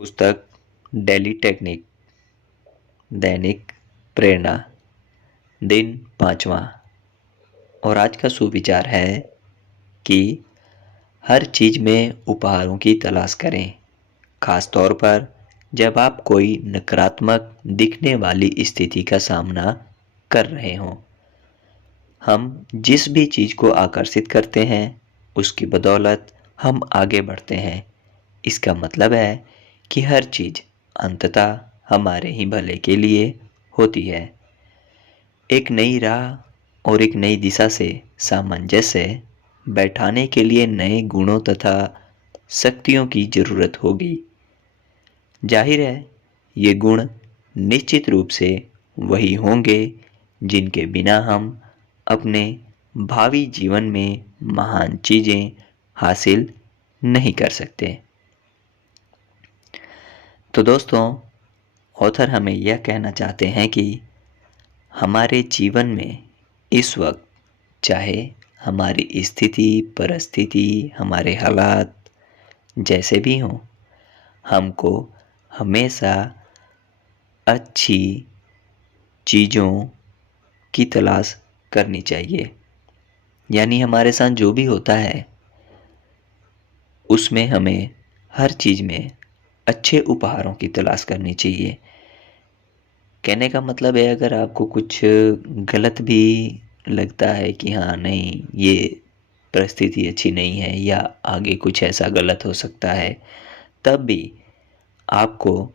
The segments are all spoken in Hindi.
पुस्तक डेली टेक्निक, दैनिक प्रेरणा, दिन 5वां। और आज का सुविचार है कि हर चीज में उपहारों की तलाश करें, खास तौर पर जब आप कोई नकारात्मक दिखने वाली स्थिति का सामना कर रहे हों। हम जिस भी चीज को आकर्षित करते हैं उसकी बदौलत हम आगे बढ़ते हैं। इसका मतलब है कि हर चीज अंततः हमारे ही भले के लिए होती है। एक नई राह और एक नई दिशा से सामंजस्य बैठाने के लिए नए गुणों तथा शक्तियों की जरूरत होगी। जाहिर है, ये गुण निश्चित रूप से वही होंगे जिनके बिना हम अपने भावी जीवन में महान चीजें हासिल नहीं कर सकते। तो दोस्तों, ऑथर हमें यह कहना चाहते हैं कि हमारे जीवन में इस वक्त चाहे हमारी स्थिति परिस्थिति हमारे हालात जैसे भी हों, हमको हमेशा अच्छी चीज़ों की तलाश करनी चाहिए। यानी हमारे साथ जो भी होता है उसमें हमें हर चीज़ में अच्छे उपहारों की तलाश करनी चाहिए। कहने का मतलब है, अगर आपको कुछ गलत भी लगता है कि हाँ नहीं, ये परिस्थिति अच्छी नहीं है या आगे कुछ ऐसा गलत हो सकता है, तब भी आपको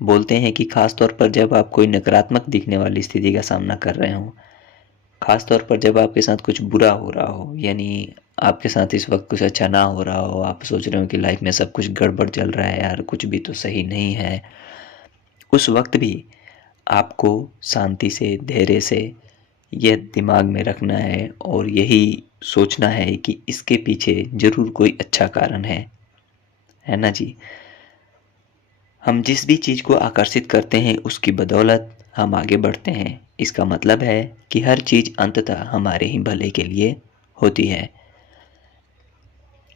बोलते हैं कि खास तौर पर जब आप कोई नकारात्मक दिखने वाली स्थिति का सामना कर रहे हो, खास तौर पर जब आपके साथ कुछ बुरा हो रहा हो, यानी आपके साथ इस वक्त कुछ अच्छा ना हो रहा हो, आप सोच रहे हो कि लाइफ में सब कुछ गड़बड़ चल रहा है, यार कुछ भी तो सही नहीं है, उस वक्त भी आपको शांति से धैर्य से यह दिमाग में रखना है और यही सोचना है कि इसके पीछे जरूर कोई अच्छा कारण है ना जी। हम जिस भी चीज़ को आकर्षित करते हैं उसकी बदौलत हम आगे बढ़ते हैं। इसका मतलब है कि हर चीज़ अंततः हमारे ही भले के लिए होती है।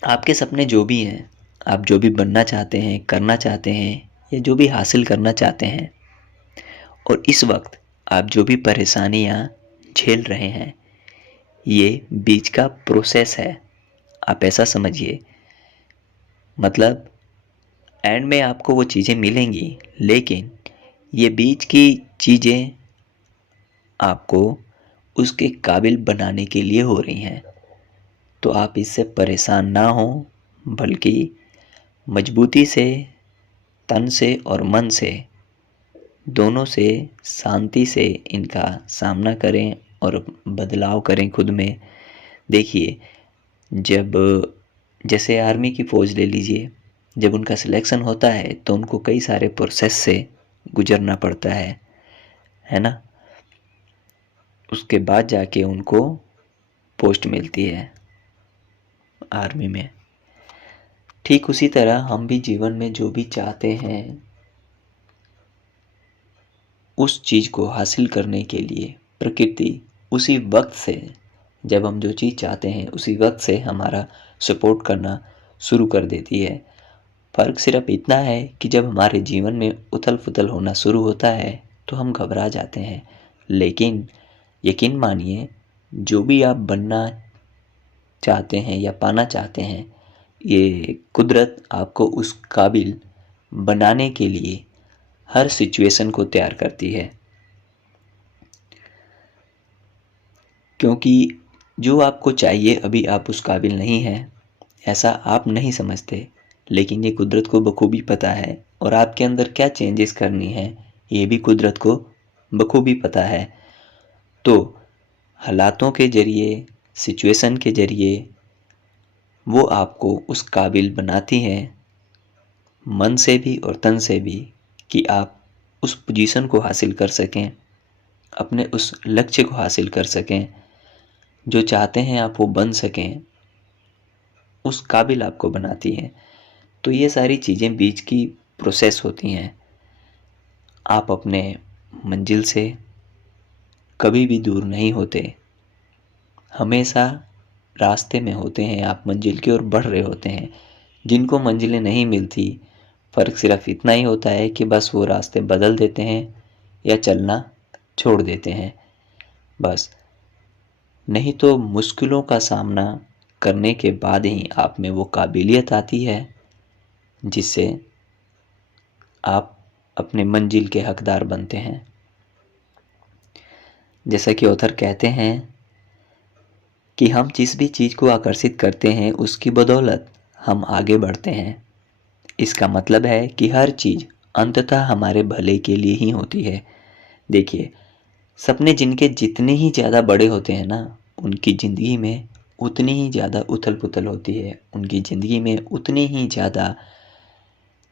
आपके सपने जो भी हैं, आप जो भी बनना चाहते हैं, करना चाहते हैं या जो भी हासिल करना चाहते हैं, और इस वक्त आप जो भी परेशानियां झेल रहे हैं, ये बीच का प्रोसेस है। आप ऐसा समझिए, मतलब एंड में आपको वो चीज़ें मिलेंगी, लेकिन ये बीच की चीज़ें आपको उसके काबिल बनाने के लिए हो रही हैं। तो आप इससे परेशान ना हो, बल्कि मजबूती से, तन से और मन से, दोनों से शांति से इनका सामना करें और बदलाव करें खुद में। देखिए, जब जैसे आर्मी की फ़ौज ले लीजिए, जब उनका सिलेक्शन होता है तो उनको कई सारे प्रोसेस से गुजरना पड़ता है ना। उसके बाद जाके उनको पोस्ट मिलती है आर्मी में। ठीक उसी तरह हम भी जीवन में जो भी चाहते हैं उस चीज़ को हासिल करने के लिए प्रकृति उसी वक्त से, जब हम जो चीज़ चाहते हैं उसी वक्त से हमारा सपोर्ट करना शुरू कर देती है। फ़र्क सिर्फ इतना है कि जब हमारे जीवन में उथल पुथल होना शुरू होता है तो हम घबरा जाते हैं, लेकिन यकीन मानिए, जो भी आप बनना चाहते हैं या पाना चाहते हैं, ये कुदरत आपको उस काबिल बनाने के लिए हर सिचुएशन को तैयार करती है। क्योंकि जो आपको चाहिए अभी आप उस काबिल नहीं हैं, ऐसा आप नहीं समझते, लेकिन ये कुदरत को बखूबी पता है। और आपके अंदर क्या चेंजेस करनी है ये भी कुदरत को बखूबी पता है। तो हालातों के ज़रिए, सिचुएशन के ज़रिए वो आपको उस काबिल बनाती हैं, मन से भी और तन से भी, कि आप उस पोजीशन को हासिल कर सकें, अपने उस लक्ष्य को हासिल कर सकें, जो चाहते हैं आप वो बन सकें, उस काबिल आपको बनाती हैं। तो ये सारी चीज़ें बीच की प्रोसेस होती हैं। आप अपने मंजिल से कभी भी दूर नहीं होते, हमेशा रास्ते में होते हैं, आप मंजिल की ओर बढ़ रहे होते हैं। जिनको मंजिलें नहीं मिलती फ़र्क सिर्फ इतना ही होता है कि बस वो रास्ते बदल देते हैं या चलना छोड़ देते हैं, बस। नहीं तो मुश्किलों का सामना करने के बाद ही आप में वो काबिलियत आती है जिससे आप अपने मंजिल के हकदार बनते हैं। जैसा कि ऑथर कहते हैं कि हम जिस भी चीज़ को आकर्षित करते हैं उसकी बदौलत हम आगे बढ़ते हैं। इसका मतलब है कि हर चीज़ अंततः हमारे भले के लिए ही होती है। देखिए, सपने जिनके जितने ही ज़्यादा बड़े होते हैं ना, उनकी ज़िंदगी में उतनी ही ज़्यादा उथल पुथल होती है, उनकी ज़िंदगी में उतनी ही ज़्यादा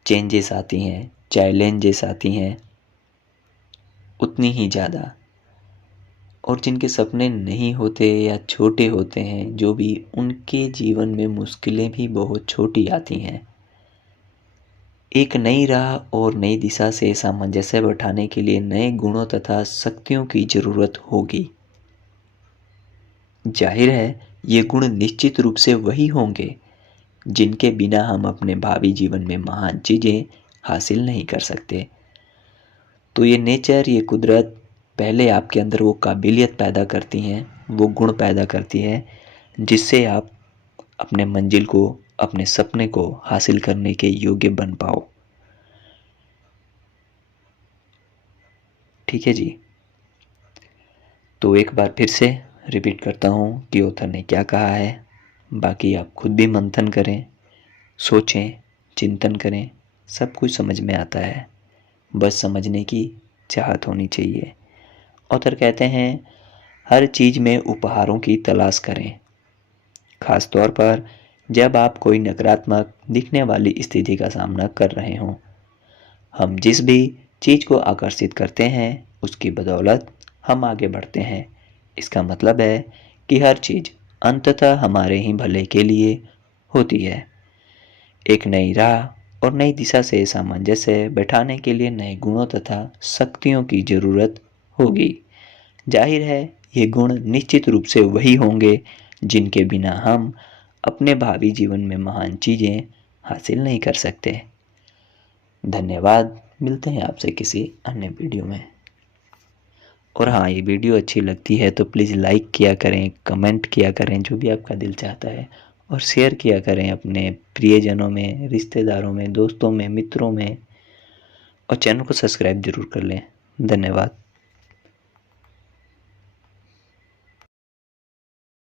चेंजेस आती हैं, चैलेंजेस आती हैं, उतनी ही ज़्यादा। और जिनके सपने नहीं होते या छोटे होते हैं, जो भी, उनके जीवन में मुश्किलें भी बहुत छोटी आती हैं। एक नई राह और नई दिशा से सामंजस्य बैठाने के लिए नए गुणों तथा शक्तियों की ज़रूरत होगी। जाहिर है, ये गुण निश्चित रूप से वही होंगे जिनके बिना हम अपने भावी जीवन में महान चीज़ें हासिल नहीं कर सकते। तो ये नेचर, ये कुदरत पहले आपके अंदर वो काबिलियत पैदा करती हैं, वो गुण पैदा करती है जिससे आप अपने मंजिल को, अपने सपने को हासिल करने के योग्य बन पाओ। ठीक है जी। तो एक बार फिर से रिपीट करता हूँ कि ऑथर ने क्या कहा है। बाकी आप खुद भी मंथन करें, सोचें, चिंतन करें, सब कुछ समझ में आता है, बस समझने की चाहत होनी चाहिए। ऑथर कहते हैं, हर चीज़ में उपहारों की तलाश करें, खास तौर पर जब आप कोई नकारात्मक दिखने वाली स्थिति का सामना कर रहे हों। हम जिस भी चीज़ को आकर्षित करते हैं उसकी बदौलत हम आगे बढ़ते हैं। इसका मतलब है कि हर चीज़ अंततः हमारे ही भले के लिए होती है। एक नई राह और नई दिशा से सामंजस्य बैठाने के लिए नए गुणों तथा शक्तियों की ज़रूरत होगी। जाहिर है, ये गुण निश्चित रूप से वही होंगे जिनके बिना हम अपने भावी जीवन में महान चीज़ें हासिल नहीं कर सकते। धन्यवाद। मिलते हैं आपसे किसी अन्य वीडियो में। और हाँ, ये वीडियो अच्छी लगती है तो प्लीज़ लाइक किया करें, कमेंट किया करें, जो भी आपका दिल चाहता है, और शेयर किया करें अपने प्रियजनों में, रिश्तेदारों में, दोस्तों में, मित्रों में, और चैनल को सब्सक्राइब ज़रूर कर लें। धन्यवाद।